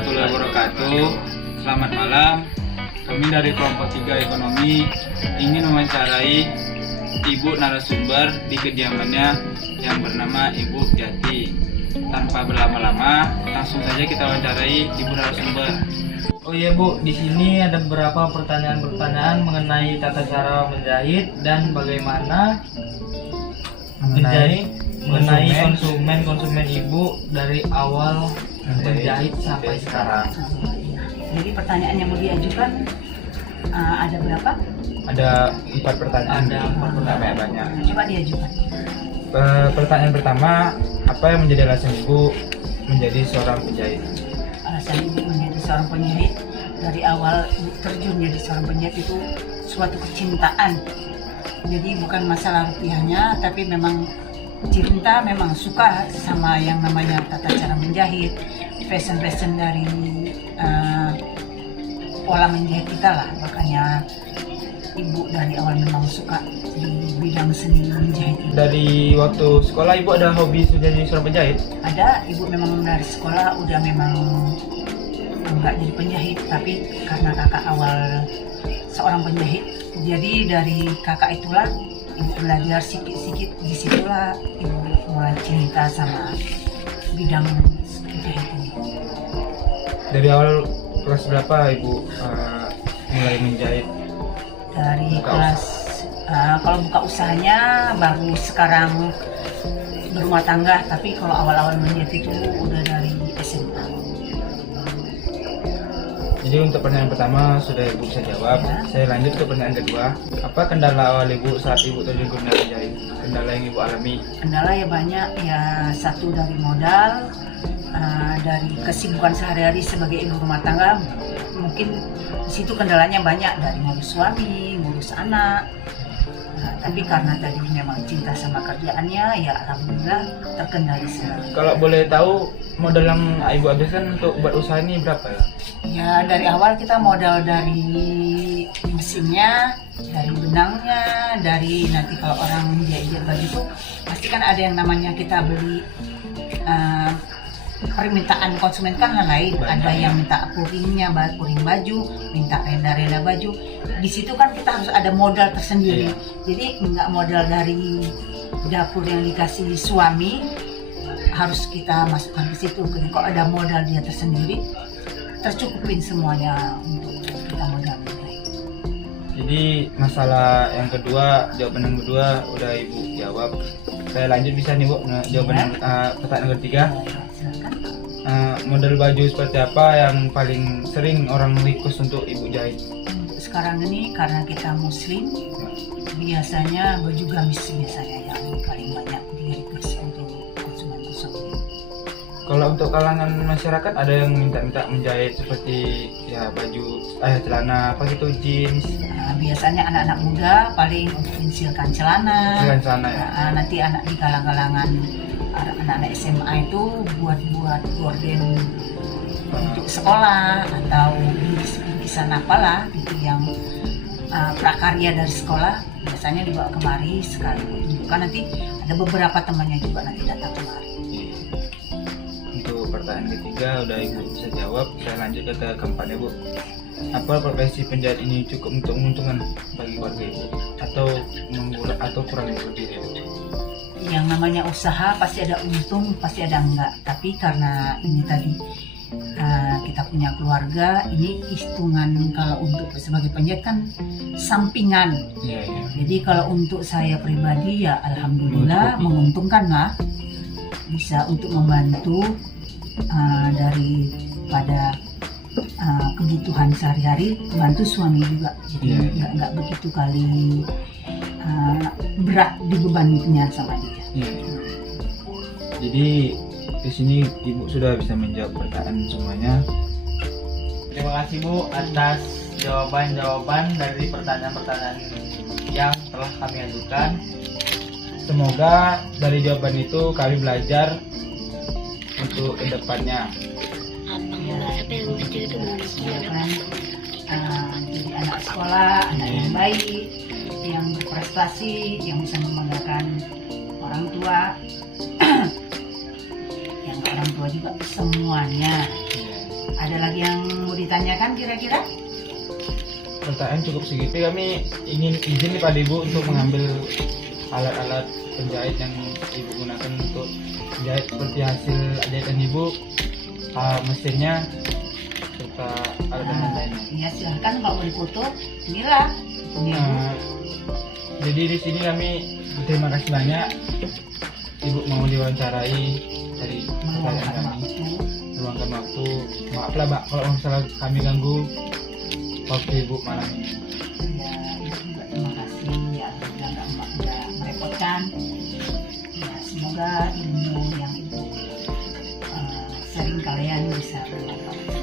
warahmatullahi wabarakatuh. Selamat malam. Kami dari kelompok 3 ekonomi ingin mewawancarai ibu narasumber di kediamannya yang bernama Ibu Jati. Tanpa berlama-lama, langsung saja kita wawancarai ibu narasumber. Oh iya Bu, di sini ada beberapa pertanyaan-pertanyaan mengenai tata cara menjahit dan bagaimana menjahit konsumen ibu dari awal menjahit sampai sekarang. Jadi pertanyaan yang mau diajukan ada berapa? Ada 4 pertanyaan. Ada 4 pertanyaan. Banyak. Coba diajukan. Pertanyaan pertama, apa yang menjadi alasan ibu menjadi seorang penjahit? Alasan ibu menjadi seorang penjahit dari awal terjun jadi seorang penjahit itu suatu kecintaan. Jadi bukan masalah rupiahnya, tapi memang cinta, memang suka sama yang namanya tata cara menjahit, fashion dari pola menjahit kita lah. Makanya ibu dari awal memang suka di bidang seni menjahit. Dari waktu sekolah ibu ada hobi jadi seorang penjahit? Ada, ibu memang dari sekolah udah memang enggak jadi penjahit, tapi karena kakak awal seorang penjahit, jadi dari kakak itulah ibu belajar sikit-sikit, disitulah ibu mulai cinta sama bidang menjahit ini. Dari awal kelas berapa ibu mulai menjahit? Dari Buka kelas kalau buka usahanya baru sekarang berumah tangga, tapi kalau awal-awal menjahit itu udah dari SMA. Jadi untuk pertanyaan pertama sudah ibu bisa jawab. Ya. Saya lanjut ke pertanyaan kedua. Apa kendala awal ibu saat ibu terjun ke dunia menjahit? Kendala yang ibu alami? Kendala ya banyak, ya satu dari modal, dari kesibukan sehari-hari sebagai ibu rumah tangga. Mungkin di situ kendalanya banyak, dari ngurus suami, ngurus anak. Tapi karena tadi memang cinta sama kerjaannya, ya alhamdulillah terkendali semua. Kalau boleh tahu modal yang ibu habiskan untuk buat usaha ini berapa ya? Ya dari awal kita modal dari mesinnya, dari benangnya, dari nanti kalau orang jahit baju itu pasti kan ada yang namanya kita beli permintaan konsumen kan lain. Ada yang minta puring baju, minta renda baju. Di situ kan kita harus ada modal tersendiri. Jadi nggak modal dari dapur yang dikasih suami, harus kita masukkan ke situ. Jadi kalau ada modal dia tersendiri, tercukupin semuanya untuk kita modal. Jadi masalah yang kedua, jawaban yang kedua udah ibu jawab. Saya lanjut bisa nih bu, jawaban yang pertanyaan ketiga. Model baju seperti apa yang paling sering orang request untuk ibu jahit? Sekarang ini karena kita muslim, biasanya baju gamis biasanya yang paling banyak di request untuk konsumen. Kalau untuk kalangan masyarakat ada yang minta menjahit seperti ya baju, celana apa gitu, jeans. Biasanya anak-anak muda paling untuk pensilkan celana. Ya. Nanti anak di kalangan anak-anak SMA itu buat gorden untuk sekolah atau bingkisan apalah itu yang prakarya dari sekolah, biasanya dibawa kemari sekali tunjukkan. Nanti ada beberapa temannya juga nanti datang kemari. Untuk pertanyaan ketiga udah ibu bisa jawab. Saya lanjut ke keempat ya bu. Apa profesi penjahit ini cukup untuk menguntungkan bagi keluarga ibu atau kurang lebih ibu? Yang namanya usaha pasti ada untung, pasti ada enggak. Tapi karena ini tadi kita punya keluarga, ini hitungan kalau untuk sebagai penjahit kan sampingan. Ya. Jadi kalau untuk saya pribadi ya alhamdulillah menguntungkan lah, bisa untuk membantu daripada kebutuhan sehari-hari, bantu suami juga. Jadi nggak begitu kali berat dibebannya sama dia. Jadi di sini ibu sudah bisa menjawab pertanyaan semuanya. Terima kasih Bu atas jawaban-jawaban dari pertanyaan-pertanyaan yang telah kami ajukan. Semoga dari jawaban itu kami belajar untuk kedepannya. Jadi anak sekolah, anak yang baik, yang berprestasi, yang bisa membanggakan orang tua, yang orang tua juga semuanya. Ada lagi yang mau ditanyakan kira-kira? Pertanyaan cukup segitu. Kami ingin izin nih Pak Ibu untuk mengambil alat-alat penjahit yang Ibu gunakan untuk menjahit seperti hasil jahitan Ibu, mesinnya serta alat dan lainnya. Ya silahkan kalau mau difoto, inilah. Ini Jadi di sini kami terima kasih banyak Ibu mau diwawancarai dari pertanyaan meluangkan kami, waktu. meluangkan waktu. Maaf lah Mbak kalau misalnya kami ganggu waktu Ibu malam ini. Ya, Ibu juga terima kasih ya sudah nggak merepotkan. Ya semoga ilmu yang Ibu sharing kalian bisa bermanfaat.